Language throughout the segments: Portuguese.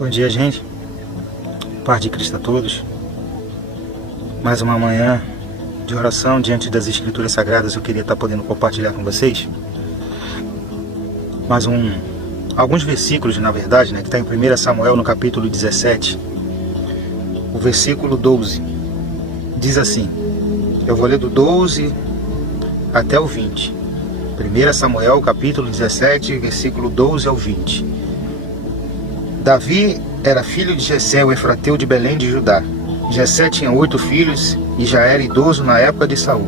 Bom dia, gente. Paz de Cristo a todos. Mais uma manhã de oração diante das Escrituras Sagradas. Eu queria estar podendo compartilhar com vocês alguns versículos, na verdade, que está em 1 Samuel, no capítulo 17. O versículo 12 diz assim. Eu vou ler do 12 até o 20. 1 Samuel, capítulo 17, versículo 12 ao 20. Davi era filho de Jessé, o efrateu de Belém de Judá. Jessé tinha 8 filhos e já era idoso na época de Saul.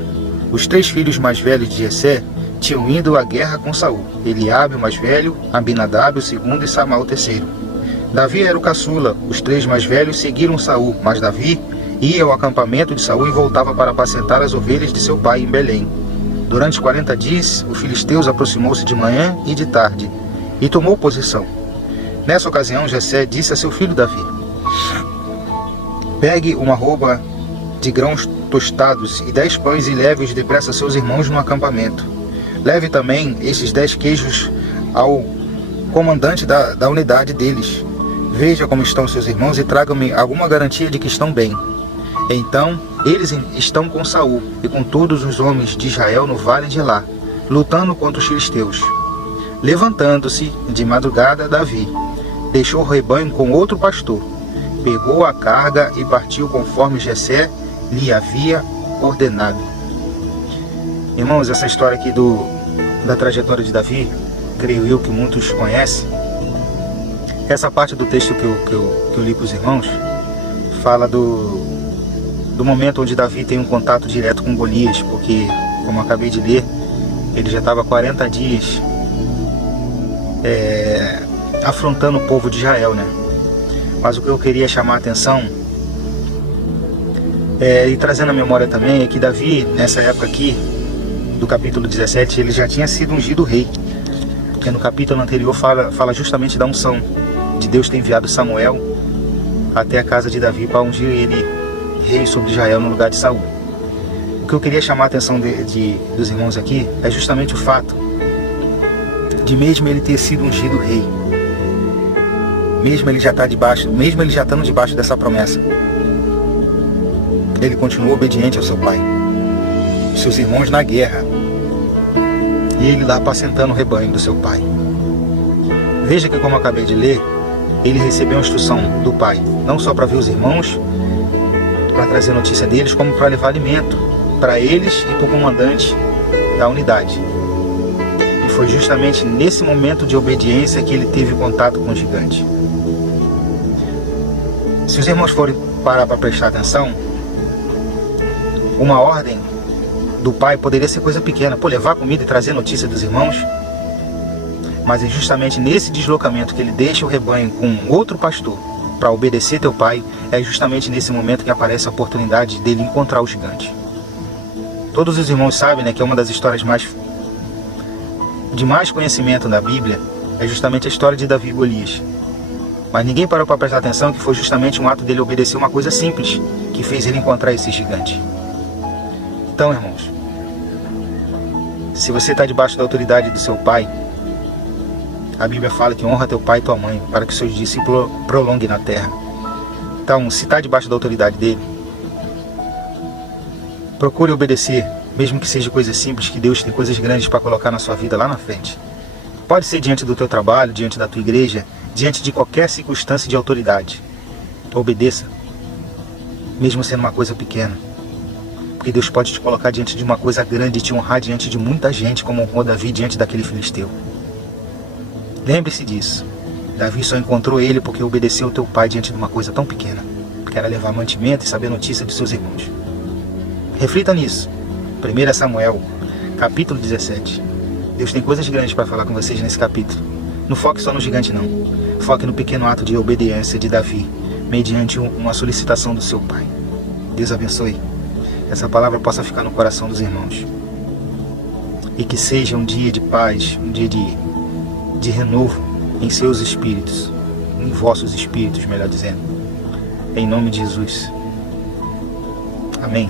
Os 3 filhos mais velhos de Jessé tinham ido à guerra com Saul: Eliabe, o mais velho, Abinadab, o segundo, e Samá, o terceiro. Davi era o caçula. Os 3 mais velhos seguiram Saul, mas Davi ia ao acampamento de Saul e voltava para apacentar as ovelhas de seu pai em Belém. Durante 40 dias, o filisteu aproximou-se de manhã e de tarde e tomou posição. Nessa ocasião, Jessé disse a seu filho Davi: pegue uma arroba de grãos tostados e 10 pães e leve-os depressa a seus irmãos no acampamento. Leve também esses 10 queijos ao comandante da unidade deles. Veja como estão seus irmãos e traga-me alguma garantia de que estão bem. Então, eles estão com Saul e com todos os homens de Israel no vale de Elá, lutando contra os filisteus. Levantando-se de madrugada, Davi deixou o rebanho com outro pastor, pegou a carga e partiu conforme Jessé lhe havia ordenado. Irmãos, essa história aqui da trajetória de Davi, creio eu que muitos conhecem. Essa parte do texto que eu li para os irmãos fala do momento onde Davi tem um contato direto com Golias, porque, como eu acabei de ler, ele já estava 40 dias afrontando o povo de Israel, Mas o que eu queria chamar a atenção e trazendo a memória também é que Davi, nessa época aqui do capítulo 17, ele já tinha sido ungido rei, porque no capítulo anterior fala justamente da unção de Deus ter enviado Samuel até a casa de Davi para ungir ele rei sobre Israel no lugar de Saul. O que eu queria chamar a atenção dos irmãos aqui é justamente o fato de, mesmo ele ter sido ungido rei, mesmo ele já estando debaixo dessa promessa, ele continuou obediente ao seu pai, seus irmãos na guerra, e ele lá apacentando o rebanho do seu pai. Veja que, como eu acabei de ler, ele recebeu a instrução do pai, não só para ver os irmãos, para trazer notícia deles, como para levar alimento para eles e para o comandante da unidade. E foi justamente nesse momento de obediência que ele teve contato com o gigante. Se os irmãos forem parar para prestar atenção, uma ordem do pai poderia ser coisa pequena, levar comida e trazer notícia dos irmãos. Mas é justamente nesse deslocamento que ele deixa o rebanho com outro pastor para obedecer teu pai, é justamente nesse momento que aparece a oportunidade dele encontrar o gigante. Todos os irmãos sabem, que é uma das histórias de mais conhecimento da Bíblia, é justamente a história de Davi e Golias. Mas ninguém parou para prestar atenção que foi justamente um ato dele obedecer uma coisa simples que fez ele encontrar esse gigante. Então, irmãos, se você está debaixo da autoridade do seu pai, a Bíblia fala que honra teu pai e tua mãe, para que seus discípulos prolonguem na terra. Então, se está debaixo da autoridade dele, procure obedecer, mesmo que seja coisas simples, que Deus tem coisas grandes para colocar na sua vida lá na frente. Pode ser diante do teu trabalho, diante da tua igreja, diante de qualquer circunstância de autoridade. Obedeça, mesmo sendo uma coisa pequena. Porque Deus pode te colocar diante de uma coisa grande e te honrar diante de muita gente, como honrou Davi diante daquele filisteu. Lembre-se disso. Davi só encontrou ele porque obedeceu o teu pai diante de uma coisa tão pequena, que era levar mantimento e saber notícia de seus irmãos. Reflita nisso. 1 Samuel, capítulo 17. Deus tem coisas grandes para falar com vocês nesse capítulo. Não foque só no gigante, não. Foque no pequeno ato de obediência de Davi, mediante uma solicitação do seu pai. Deus abençoe. Que essa palavra possa ficar no coração dos irmãos. E que seja um dia de paz, um dia de renovo em seus espíritos, em vossos espíritos, melhor dizendo. Em nome de Jesus. Amém.